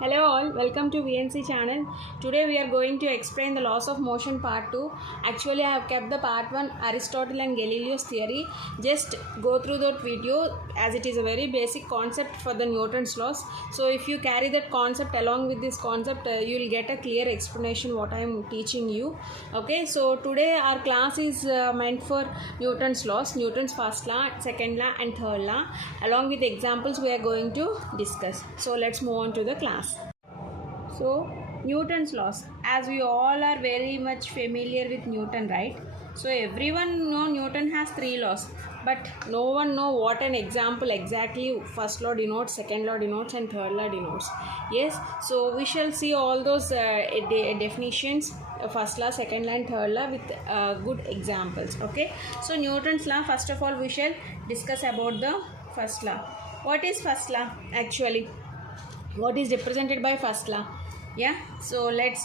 Hello all, welcome to VNC channel. Today we are going to explain the laws of motion part 2. Actually I have kept the part 1 Aristotle and Galileo's theory. Just go through that video as it is a very basic concept for the Newton's laws. So if you carry that concept along with this concept, you will get a clear explanation what I am teaching you. Okay, so today our class is meant for Newton's laws, Newton's first law, second law and third law. Along with examples we are going to discuss. So let's move on to the class. So Newton's laws, as we all are very much familiar with Newton, right? So everyone know Newton has 3 laws, but no one know what an example exactly first law denotes, second law denotes and third law denotes. Yes, so we shall see all those definitions, first law, second law and third law with good examples. Okay, so Newton's law, first of all we shall discuss about the first law. What is first law actually? What is represented by first law? Yeah, so let's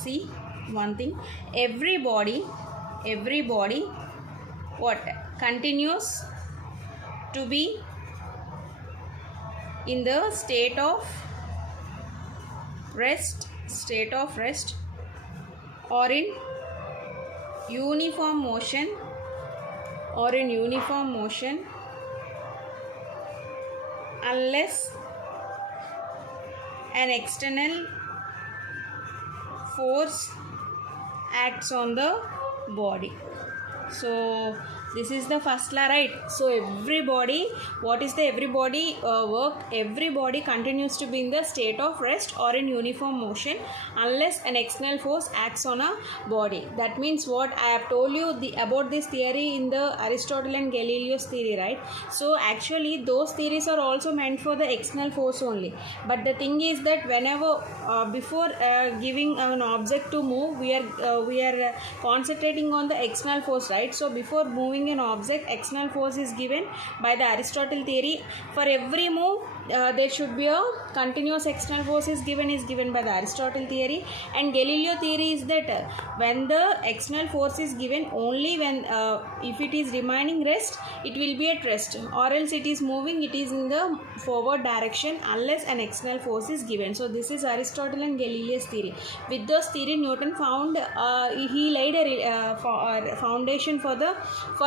see one thing. Everybody what continues to be in the state of rest or in uniform motion unless an external force acts on the body. So this is the first law, right? So everybody, what is the everybody work? Everybody continues to be in the state of rest or in uniform motion unless an external force acts on a body. That means what I have told you about this theory in the Aristotle and Galileo's theory, right? So actually those theories are also meant for the external force only. But the thing is that whenever before giving an object to move, we are concentrating on the external force, right? So before moving an object, external force is given by the Aristotle theory. For every move there should be a continuous external force is given by the Aristotle theory, and Galileo theory is that when the external force is given only when if it is remaining rest, it will be at rest, or else it is moving, it is in the forward direction unless an external force is given. So this is Aristotle and Galileo's theory. With those theory, Newton found he laid a foundation for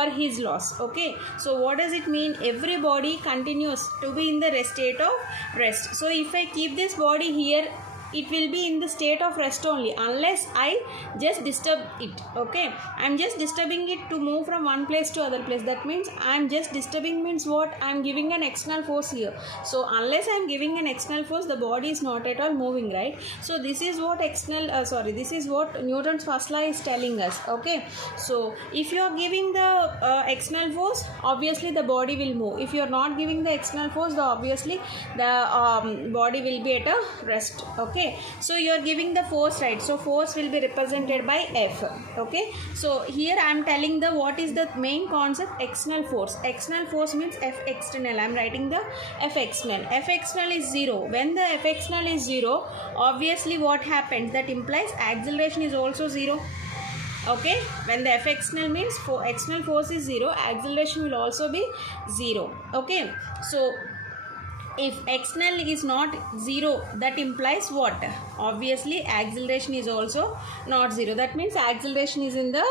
his laws. Okay, so what does it mean? Everybody continues to be in the state of rest. So if I keep this body here, it will be in the state of rest only unless I just disturb it. Okay, I'm just disturbing it to move from one place to other place. That means I'm just disturbing means what? I'm giving an external force here. So unless I'm giving an external force, the body is not at all moving, right? So this is what this is what Newton's first law is telling us. Okay, so if you are giving the external force, obviously the body will move. If you are not giving the external force, obviously the body will be at a rest. Okay, so you are giving the force, right? So force will be represented by F. Okay, so here I am telling the what is the main concept? External force. External force means F external. I am writing the F external. F external is 0. When the F external is 0, obviously what happens? That implies acceleration is also 0. Okay, when the F external means external force is 0, acceleration will also be 0. Okay, so if external is not 0, that implies what? Obviously acceleration is also not 0. That means acceleration is in the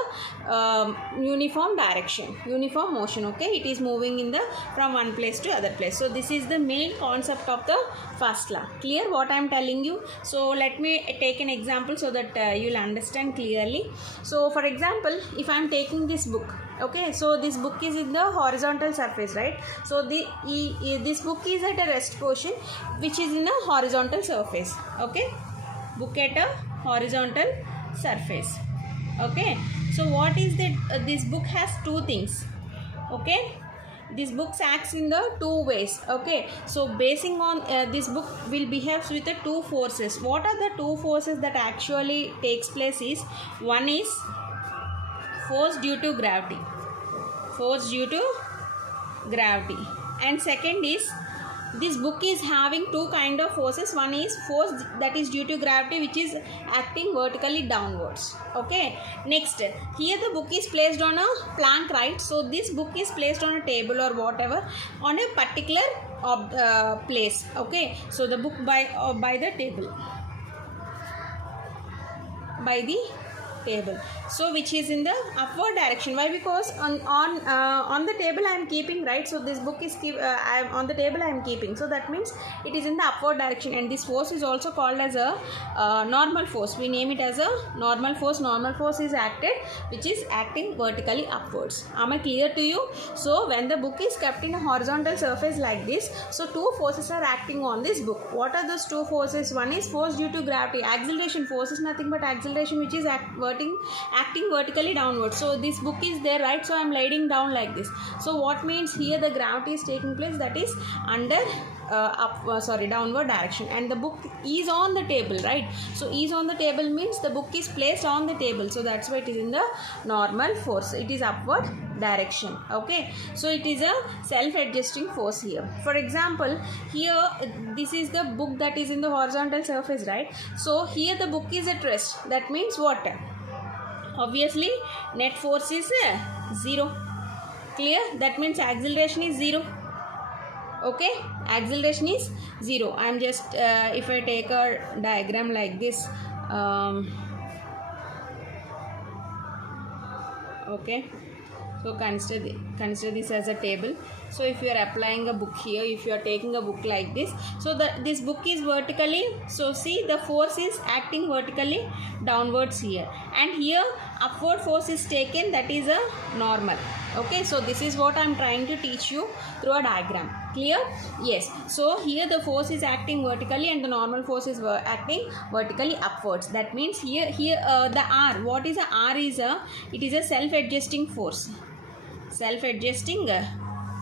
uniform direction, uniform motion. Okay, it is moving in the from one place to other place. So this is the main concept of the first law. Clear what I am telling you? So let me take an example so that you will understand clearly. So for example, if I am taking this book, okay, so this book is in the horizontal surface, right? So this book is at a rest position which is in a horizontal surface. Okay, book at a horizontal surface. Okay, so what is that? This book has 2 things. Okay, this book acts in the 2 ways. Okay, so basing on this book will behave with the 2 forces. What are the 2 forces that actually takes place is, one is force due to gravity, and second is this book is having 2 kind of forces. One is force that is due to gravity, which is acting vertically downwards. Okay, next here the book is placed on a plank, right? So this book is placed on a table or whatever on a particular place. Okay, so the book by the table, by the table, so which is in the upward direction. Why? Because on the table I am keeping, right? So this book is I am on the table, I am keeping, so that means it is in the upward direction. And this force is also called as a normal force. We name it as a normal force. Normal force is which is acting vertically upwards. Am I clear to you? So when the book is kept in a horizontal surface like this, so two forces are acting on this book. What are those two forces? One is force due to gravity. Acceleration force is nothing but acceleration which is acting vertically downward. So this book is there, right? So I am laying down like this. So what means here the gravity is taking place, that is under downward direction, and the book is on the table, right? So is on the table means the book is placed on the table, so that's why it is in the normal force. It is upward direction. Okay, so it is a self-adjusting force here. For example, here this is the book that is in the horizontal surface, right? So here the book is at rest. That means what? Obviously net force is 0. Clear? That means acceleration is 0. Okay, acceleration is 0. I am just if I take a diagram like this, okay, so consider this as a table. So if you are applying a book here, if you are taking a book like this, so this book is vertically, so see the force is acting vertically downwards here, and here upward force is taken, that is a normal. Okay, so this is what I am trying to teach you through a diagram. Clear? Yes. So here the force is acting vertically and the normal force is acting vertically upwards. That means here the R, what is a R? It is a self-adjusting force. Self-adjusting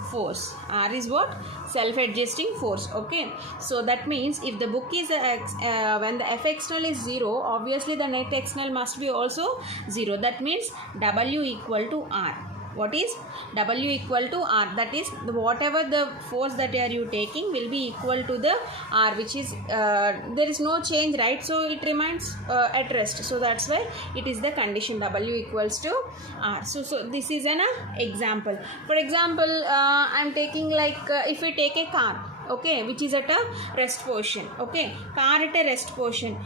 force. R is what? Self-adjusting force. Okay, so that means if the book is when the F external is 0, obviously the net external must be also 0. That means W equal to R. What is W equal to R? That is whatever the force that are you taking will be equal to the R, which is there is no change, right? So it remains at rest. So that's why it is the condition W equals to R. So this is an example. For example, I am taking like if we take a car, okay, which is at a rest position. Okay, car at a rest position.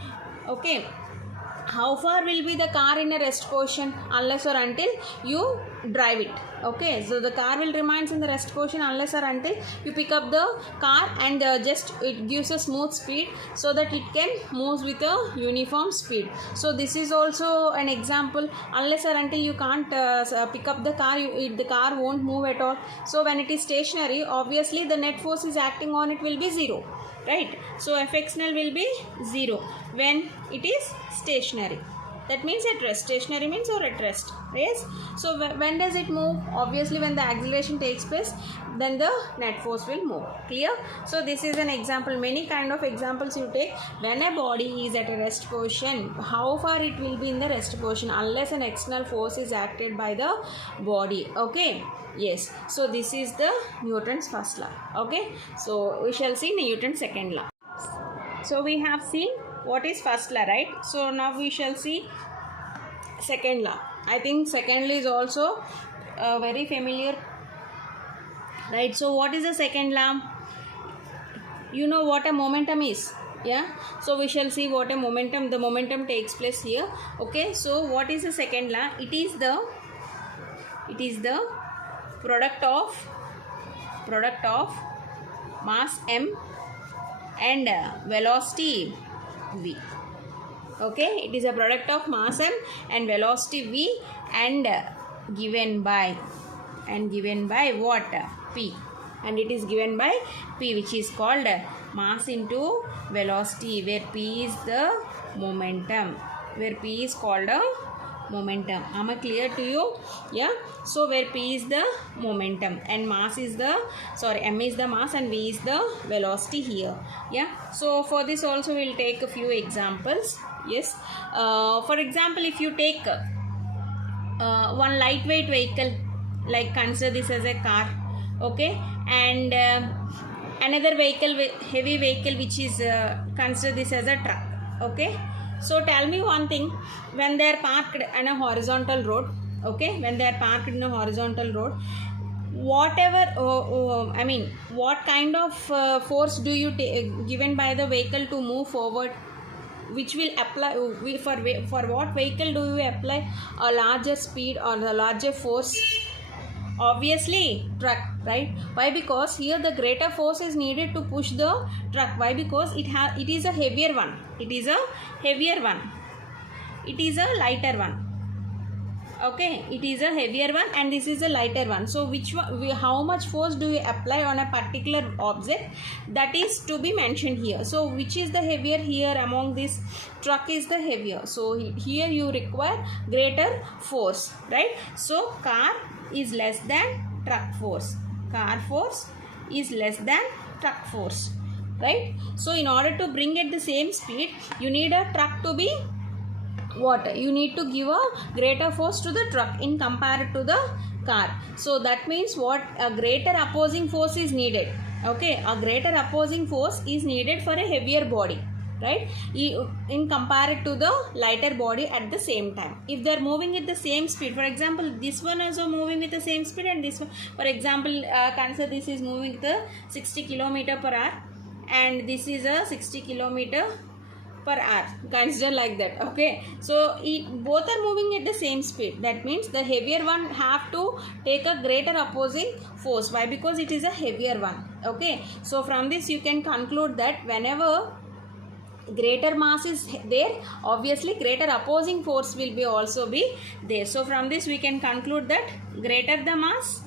Okay, how far will be the car in a rest position? Unless or until you drive it. Okay, so the car will remain in the rest position unless or until you pick up the car and just it gives a smooth speed so that it can move with a uniform speed. So this is also an example. Unless or until you can't pick up the car, the car won't move at all. So when it is stationary, obviously the net force is acting on it will be 0, right? So F external will be 0 when it is stationary. That means at rest. Stationary means or at rest. Yes. So when does it move? Obviously when the acceleration takes place, then the net force will move. Clear? So this is an example. Many kind of examples you take. When a body is at a rest position, how far it will be in the rest position unless an external force is acted by the body. Okay. Yes. So this is the Newton's first law. Okay. So we shall see Newton's second law. So we have seen what is first law, right? So now we shall see second law. I think second law is also very familiar, right? So what is the second law? You know what a momentum is, yeah? So we shall see what a momentum, the momentum takes place here. Okay, so what is the second law? It is the product of mass m and velocity v. Okay, it is a product of mass m and velocity v and given by what? P, and it is given by P, which is called mass into velocity, where P is the momentum, where P is called a momentum. Am I clear to you? Yeah. So where P is the momentum and mass is the m is the mass and v is the velocity here. Yeah. So for this also we will take a few examples. Yes. For example, if you take one lightweight vehicle, like consider this as a car, okay, and another vehicle, heavy vehicle, which is consider this as a truck. Okay. So tell me one thing, when they are parked on a horizontal road, okay, when they are parked in a horizontal road, whatever I mean, what kind of force do you given by the vehicle to move forward, which will apply for what vehicle do you apply a larger speed or a larger force? Obviously truck, right? Why? Because here the greater force is needed to push the truck. Why? Because it is a heavier one, it is a heavier one, it is a lighter one. Okay, it is a heavier one and this is a lighter one. So which one, how much force do you apply on a particular object, that is to be mentioned here. So which is the heavier here among this? Truck is the heavier, so here you require greater force, right? So car is less than truck force, car force is less than truck force, right? So in order to bring at the same speed, you need a truck to be what? You need to give a greater force to the truck in compared to the car. So that means what? A greater opposing force is needed. Okay, a greater opposing force is needed for a heavier body, right? In compared to the lighter body at the same time. If they are moving at the same speed, for example, this one also moving with the same speed and this one, for example, consider this is moving with a 60 km per hour and this is a 60 km per hour, consider like that. Okay, so both are moving at the same speed. That means the heavier one have to take a greater opposing force. Why? Because it is a heavier one. Okay, so from this you can conclude that whenever greater mass is there, obviously greater opposing force will be also be there. So from this we can conclude that greater the mass,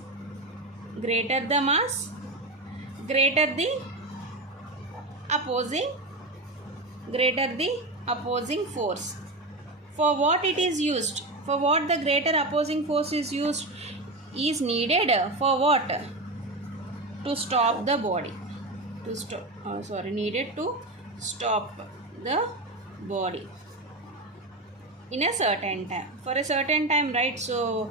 greater the mass, greater the opposing, greater the opposing force. For what it is used? For what the greater opposing force is used? Is needed for what? To stop the body. To stop. Needed to stop the body in a certain time, for a certain time, right? So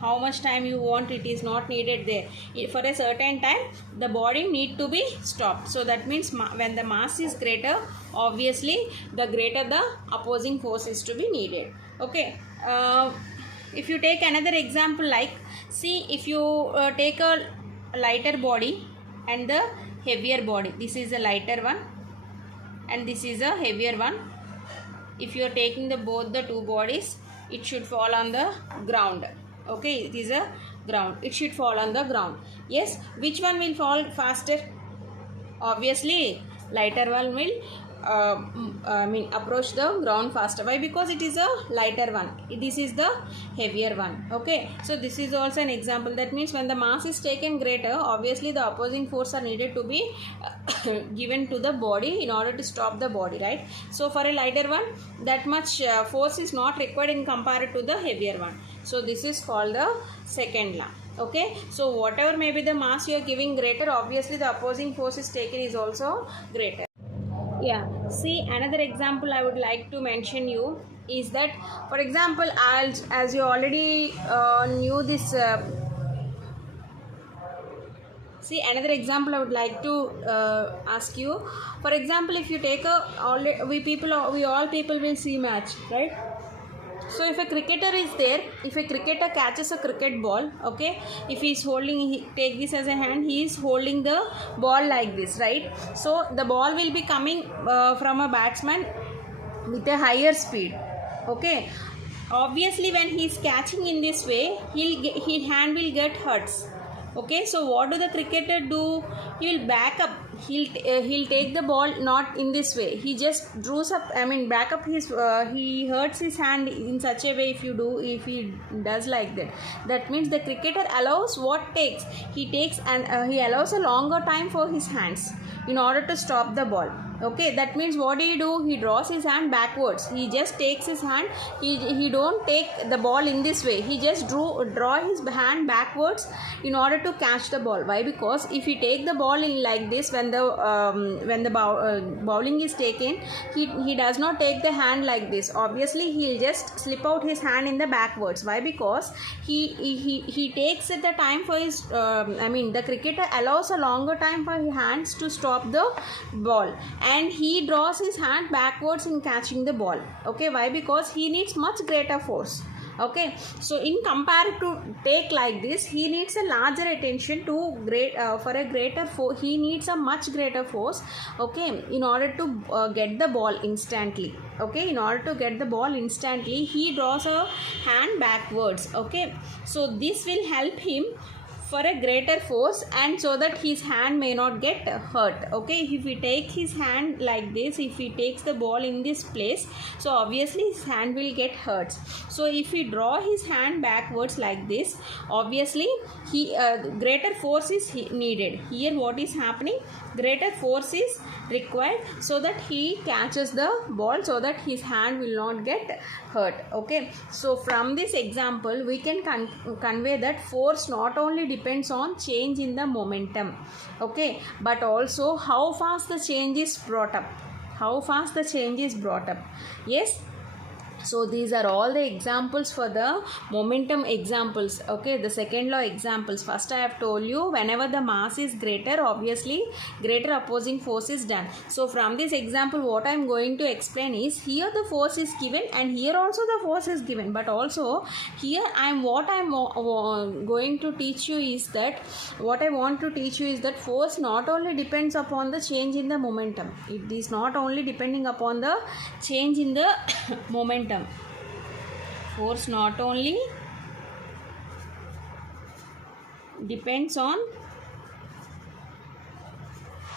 how much time you want, it is not needed there. For a certain time the body need to be stopped. So that means when the mass is greater, obviously the greater the opposing force is to be needed. Okay, if you take another example, like see, if you take a lighter body and the heavier body, this is a lighter one and this is a heavier one. If you are taking both the two bodies, it should fall on the ground. Okay, it is a ground, it should fall on the ground. Yes, which one will fall faster? Obviously lighter one will approach the ground faster. Why? Because it is a lighter one, this is the heavier one. Okay, so this is also an example. That means when the mass is taken greater, obviously the opposing force are needed to be given to the body in order to stop the body, right? So for a lighter one, that much force is not required in compared to the heavier one. So this is called the second law. Okay, so whatever may be the mass you are giving greater, obviously the opposing force is taken is also greater. Yeah, see, another example I would like to mention you is that, for example, as you already knew this, see, another example I would like to ask you. For example, if you take we all people will see match, right? So if a cricketer is there, if a cricketer catches a cricket ball, okay, if he is holding, take this as a hand, he is holding the ball like this, right? So the ball will be coming from a batsman with a higher speed. Okay, obviously when he is catching in this way, his hand will get hurts. Okay, so what do the cricketer do? He will back up. He'll take the ball not in this way. He just draws up. Back up his. He hurts his hand in such a way. If he does like that, that means the cricketer allows what takes. He takes and he allows a longer time for his hands in order to stop the ball. Okay, that means what do? He draws his hand backwards. He just takes his hand. He don't take the ball in this way. He just draw his hand backwards in order to catch the ball. Why? Because if he take the ball in like this, when the bowling is taken, he does not take the hand like this. Obviously, he'll just slip out his hand in the backwards. Why? Because he takes the time for his. The cricketer allows a longer time for his hands to stop the ball. And he draws his hand backwards in catching the ball. Okay, why? Because he needs much greater force. Okay, so in compared to take like this, he needs a larger attention to for a greater force. He needs a much greater force, okay, in order to get the ball instantly. Okay, in order to get the ball instantly, he draws a hand backwards. Okay, so this will help him for a greater force, and so that his hand may not get hurt. Okay, if he take his hand like this, if he takes the ball in this place, so obviously his hand will get hurt. So if he draw his hand backwards like this, obviously he greater force is needed. Here what is happening, greater force is required so that he catches the ball, so that his hand will not get hurt. Okay, so from this example we can convey that force not only depends on change in the momentum, okay, but also how fast the change is brought up. How fast the change is brought up. Yes, so these are all the examples for the momentum examples. Okay, the second law examples. First I have told you, whenever the mass is greater, obviously greater opposing force is done. So from this example what I am going to explain is, here the force is given and here also the force is given, but also here I am going to teach you is that, what I want to teach you is that force not only depends upon the change in the momentum. It is not only depending upon the change in the momentum. Force not only depends on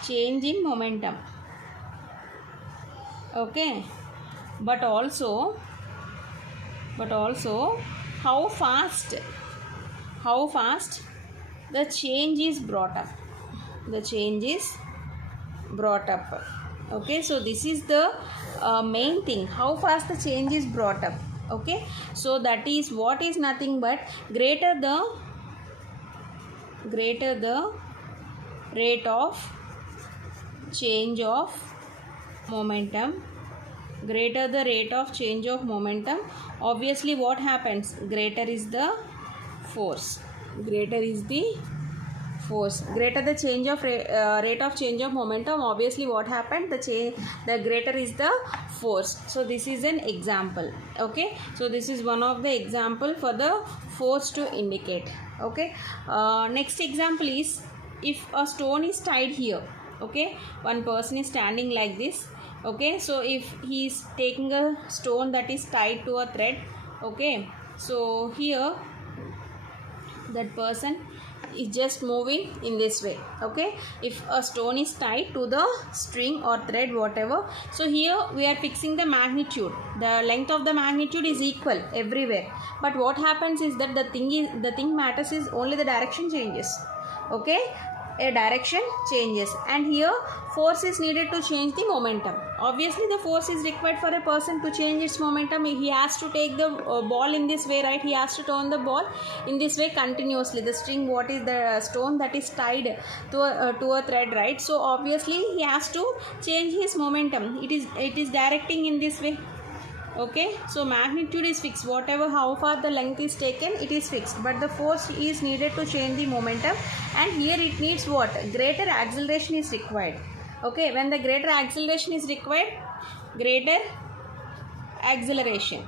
change in momentum, okay, but also how fast the change is brought up. The change is brought up. Okay, so this is the main thing, how fast the change is brought up. Okay, so that is what is nothing but greater the rate of change of momentum, greater the rate of change of momentum, obviously what happens, greater is the force. Greater is the force. Greater the change of rate of change of momentum, obviously what happened, the greater is the force. So this is an example. Okay, so this is one of the example for the force to indicate. Okay, next example is, if a stone is tied here. Okay, one person is standing like this. Okay, so if he is taking a stone that is tied to a thread. Okay, so here that person is just moving in this way. Okay, if a stone is tied to the string or thread, whatever, so here we are fixing the magnitude. The length of the magnitude is equal everywhere, but what happens is that the thing matters is only the direction changes. Okay, a direction changes, and here force is needed to change the momentum. Obviously the force is required for a person to change its momentum. He has to take the ball in this way, right? He has to turn the ball in this way continuously. The string, what is the stone that is tied to a thread, right? So obviously he has to change his momentum. It is directing in this way. Okay, so magnitude is fixed, whatever how far the length is taken, it is fixed, but the force is needed to change the momentum, and here it needs what, greater acceleration is required. Okay, when the greater acceleration is required, greater acceleration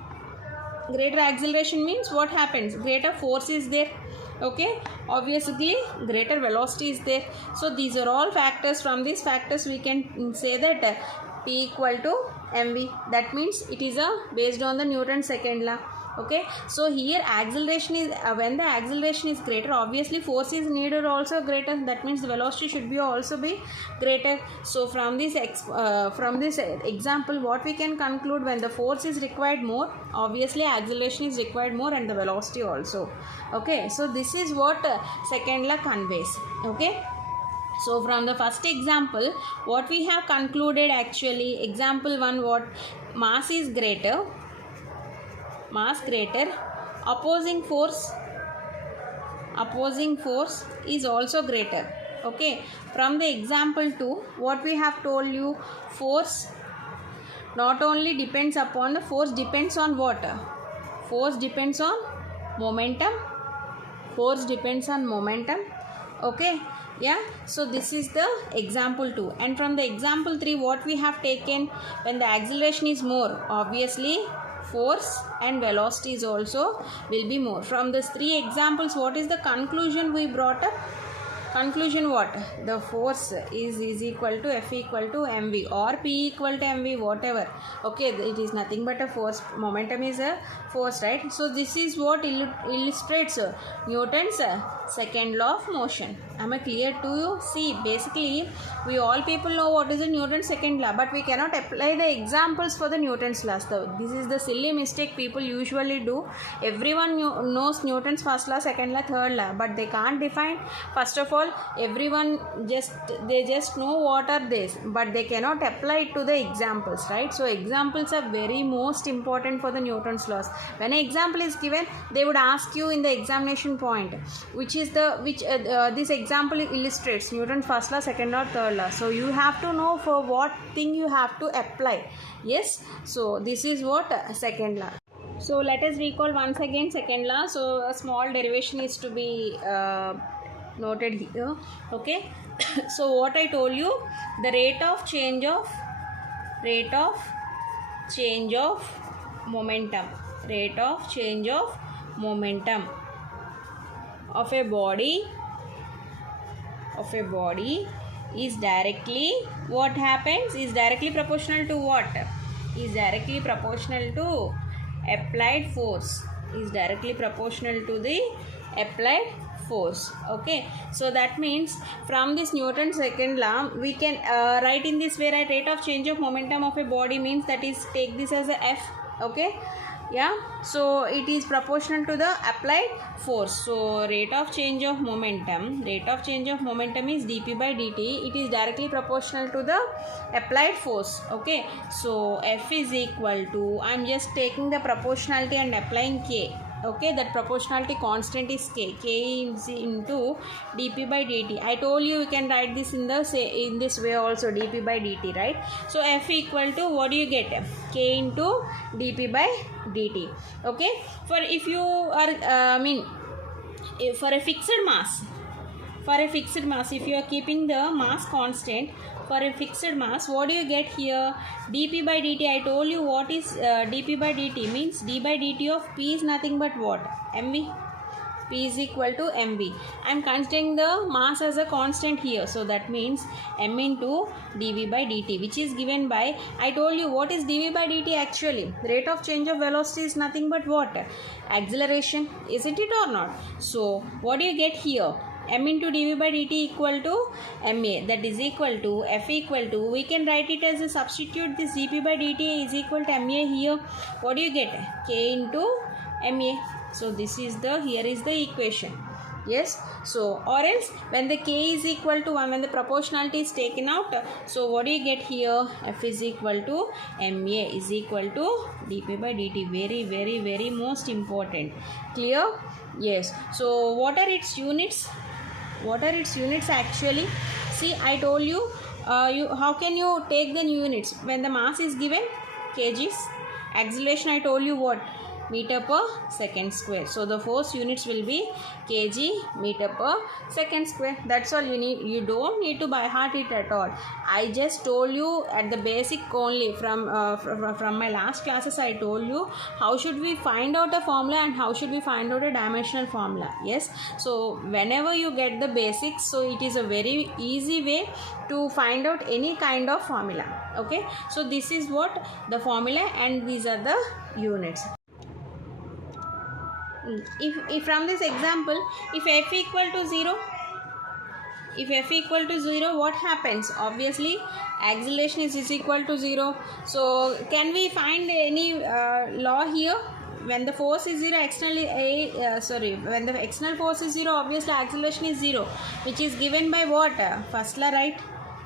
means what happens, greater force is there. Okay, obviously greater velocity is there. So these are all factors. From these factors we can say that P equal to mv. That means it is based on the Newton's second law. Okay, so here acceleration is when the acceleration is greater, obviously force is needed also greater. That means the velocity should be also be greater. So from this example, what we can conclude, when the force is required more, obviously acceleration is required more, and the velocity also. Okay, so this is what second law conveys. Okay, so from the first example, what we have concluded, actually example 1, what, mass is greater, opposing force is also greater. Okay, from the example 2, what we have told you, force not only depends upon the force, depends on what, force depends on momentum. Okay, yeah, so this is the example 2. And from the example 3, what we have taken, when the acceleration is more, obviously force and velocities also will be more. From these three examples, what is the conclusion we brought up? Conclusion what? The force is equal to F equal to mv or P equal to mv, whatever. Okay, it is nothing but a force. Momentum is a force, right? So this is what illustrates Newton's second law of motion. Am I clear to you? See, basically we all people know what is the Newton's second law, but we cannot apply the examples for the Newton's laws. This is the silly mistake people usually do. Everyone knows Newton's first law, second law, third law, but they can't define. First of all, everyone just know what are these, but they cannot apply it to the examples, right? So examples are very most important for the Newton's laws. When an example is given, they would ask you in the examination point this example illustrates Newton's first law, second law, third law. So you have to know for what thing you have to apply. Yes, so this is what second law. So let us recall once again second law. So a small derivation is to be noted here. Okay. So what I told you, the rate of change of momentum of a body is directly, what happens, is directly proportional to what? Is directly proportional to applied force. Is directly proportional to the applied force. Okay, so that means from this Newton's second law we can write in this way, right? Rate of change of momentum of a body means, that is, take this as a F. Okay, yeah, so it is proportional to the applied force. So rate of change of momentum is dp by dt. It is directly proportional to the applied force. Okay, so F is equal to, I am just taking the proportionality and applying K. Okay, that proportionality constant is K. K is into dp by dt. I told you can write this in this way also, dp by dt, right? So F equal to, what do you get? K into dp by dt. Okay, for if you are for a fixed mass, if you are keeping the mass constant for a fixed mass, what do you get here? dp by dt. I told you what is dp by dt means, d by dt of P is nothing but what? mv. P is equal to mv. I am considering the mass as a constant here, so that means m into dv by dt, which is given by, I told you what is dv by dt actually. Rate of change of velocity is nothing but what? Acceleration, isn't it or not? So what do you get here? M into dv by dt equal to ma, that is equal to F equal to, we can write it as a substitute this dp by dt is equal to ma here. What do you get? K into ma. So this is here is the equation. Yes, so or else when the K is equal to 1, when the proportionality is taken out, so what do you get here? F is equal to ma is equal to dp by dt. Very, very, very most important. Clear? Yes. So what are its units? Actually? See, I told you, how can you take the units? When the mass is given, kgs. Acceleration, I told you what? Meter per second square. So the force units will be kg meter per second square. That's all you need. You don't need to by heart it at all. I just told you at the basic only. From my last classes, I told you how should we find out a formula and how should we find out a dimensional formula. Yes, so whenever you get the basics, so it is a very easy way to find out any kind of formula. Okay, so this is what the formula, and these are the units. If from this example, if F equal to 0, what happens? Obviously acceleration is equal to 0. So can we find any law here? When the force is 0, when the external force is 0, obviously acceleration is 0, which is given by what? First law, right?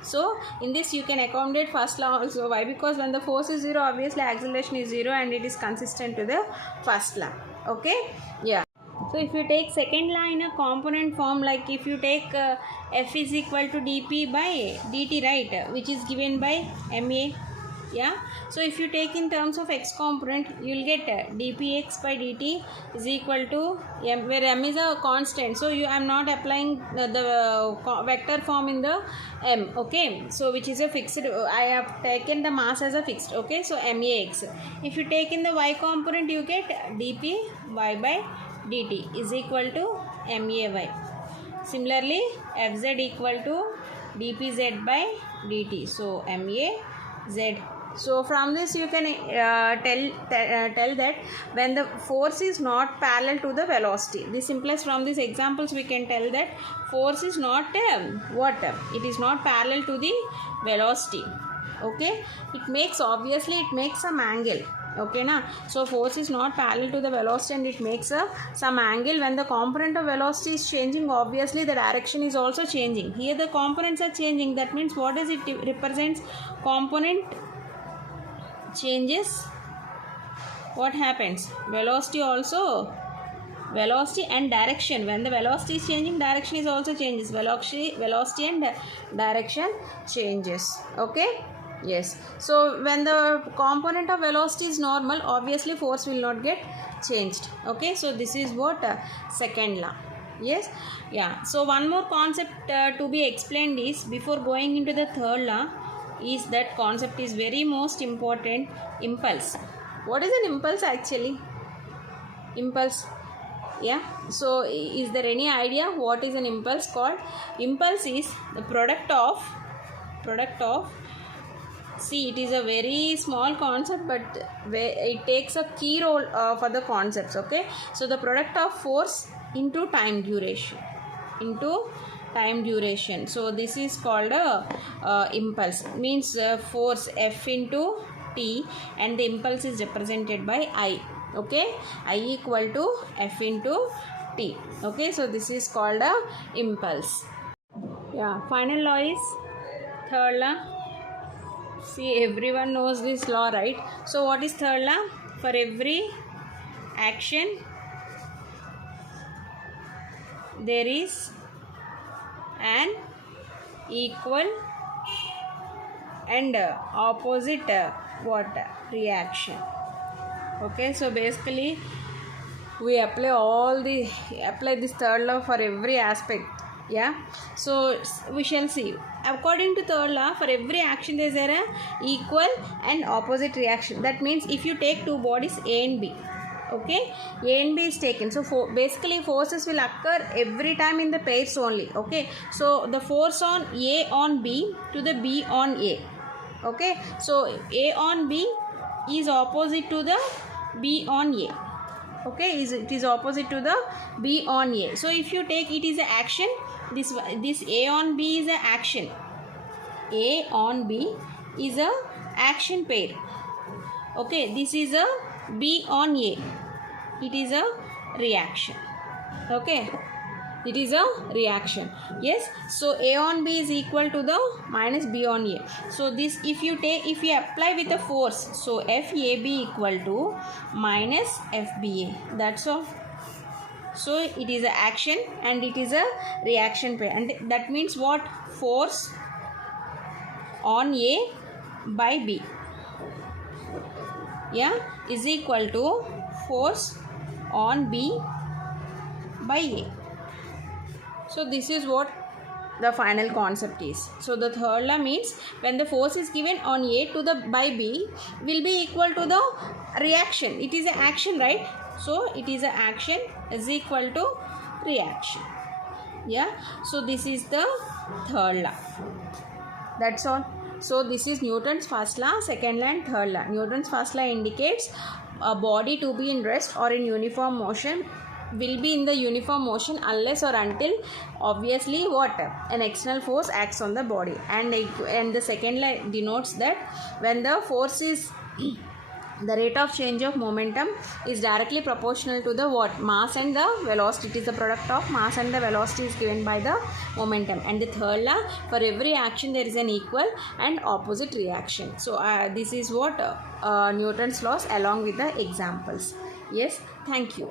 So in this you can accommodate first law also. Why? Because when the force is 0, obviously acceleration is 0, and it is consistent to the first law. Okay, yeah. So if you take second law in a component form, like if you take F is equal to dp by dt, right, which is given by ma, Yeah, so if you take in terms of x component, you will get dpx by dt is equal to m, where m is a constant, so I am not applying the vector form in the m. Okay, so which is a fixed, I have taken the mass as a fixed. Okay, so max. If you take in the y component, you get dp y by dt is equal to may. Similarly, fz equal to dpz by dt, so ma z. So from this you can tell that when the force is not parallel to the velocity. This implies from these examples we can tell that force is not it is not parallel to the velocity. Okay, it makes some angle. Okay na, so force is not parallel to the velocity and it makes some angle. When the component of velocity is changing, obviously the direction is also changing. Here the components are changing, that means what does it represents? Component changes, what happens? Velocity and direction. When the velocity is changing, direction is also changes. Velocity and direction changes. Okay, yes. So when the component of velocity is normal, obviously force will not get changed. Okay, so this is what second law. Yes, yeah. So one more concept to be explained is, before going into the third law, is that concept is very most important, impulse. What is an impulse actually? Impulse, yeah. So is there any idea what is an impulse called? Impulse is the product of see, it is a very small concept, but it takes a key role for the concepts. Okay, so the product of force into time duration, so this is called a impulse. Means force F into T and the impulse is represented by I. Okay, I equal to F into T. Okay, so this is called a impulse. Yeah, final law is third law. See, everyone knows this law, right? So what is third law? For every action there is an equal and opposite reaction. Okay, so basically we apply this third law for every aspect. Yeah, so we shall see. According to third law, for every action there is an equal and opposite reaction. That means if you take two bodies A and B, okay, A and B is taken, so basically forces will occur every time in the pairs only. Okay, so the force on A on B to the B on A. Okay, so A on B is opposite to the B on A. Okay, it is opposite to the B on A. So if you take, it is an action, this A on B is an action, A on B is a action pair. Okay, this is a B on A, it is a reaction. Okay, it is a reaction. Yes, so A on B is equal to the minus B on A. So this, if you apply with a force, so FAB equal to minus FBA. That's all. So it is a action and it is a reaction pair, and that means what? Force on A by B, yeah, is equal to force on B by A. So this is what the final concept is. So the third law means when the force is given on A to the by B will be equal to the reaction. It is an action, right? So it is an action is equal to reaction. Yeah, so this is the third law. That's all. So this is Newton's first law, second law and third law. Newton's first law indicates a body to be in rest or in uniform motion will be in the uniform motion unless or until obviously what? An external force acts on the body. And the second law denotes that when the force is the rate of change of momentum is directly proportional to the what? Mass and the velocity. It is the product of mass and the velocity is given by the momentum. And the third law, for every action there is an equal and opposite reaction. So this is what Newton's laws along with the examples. Yes, thank you.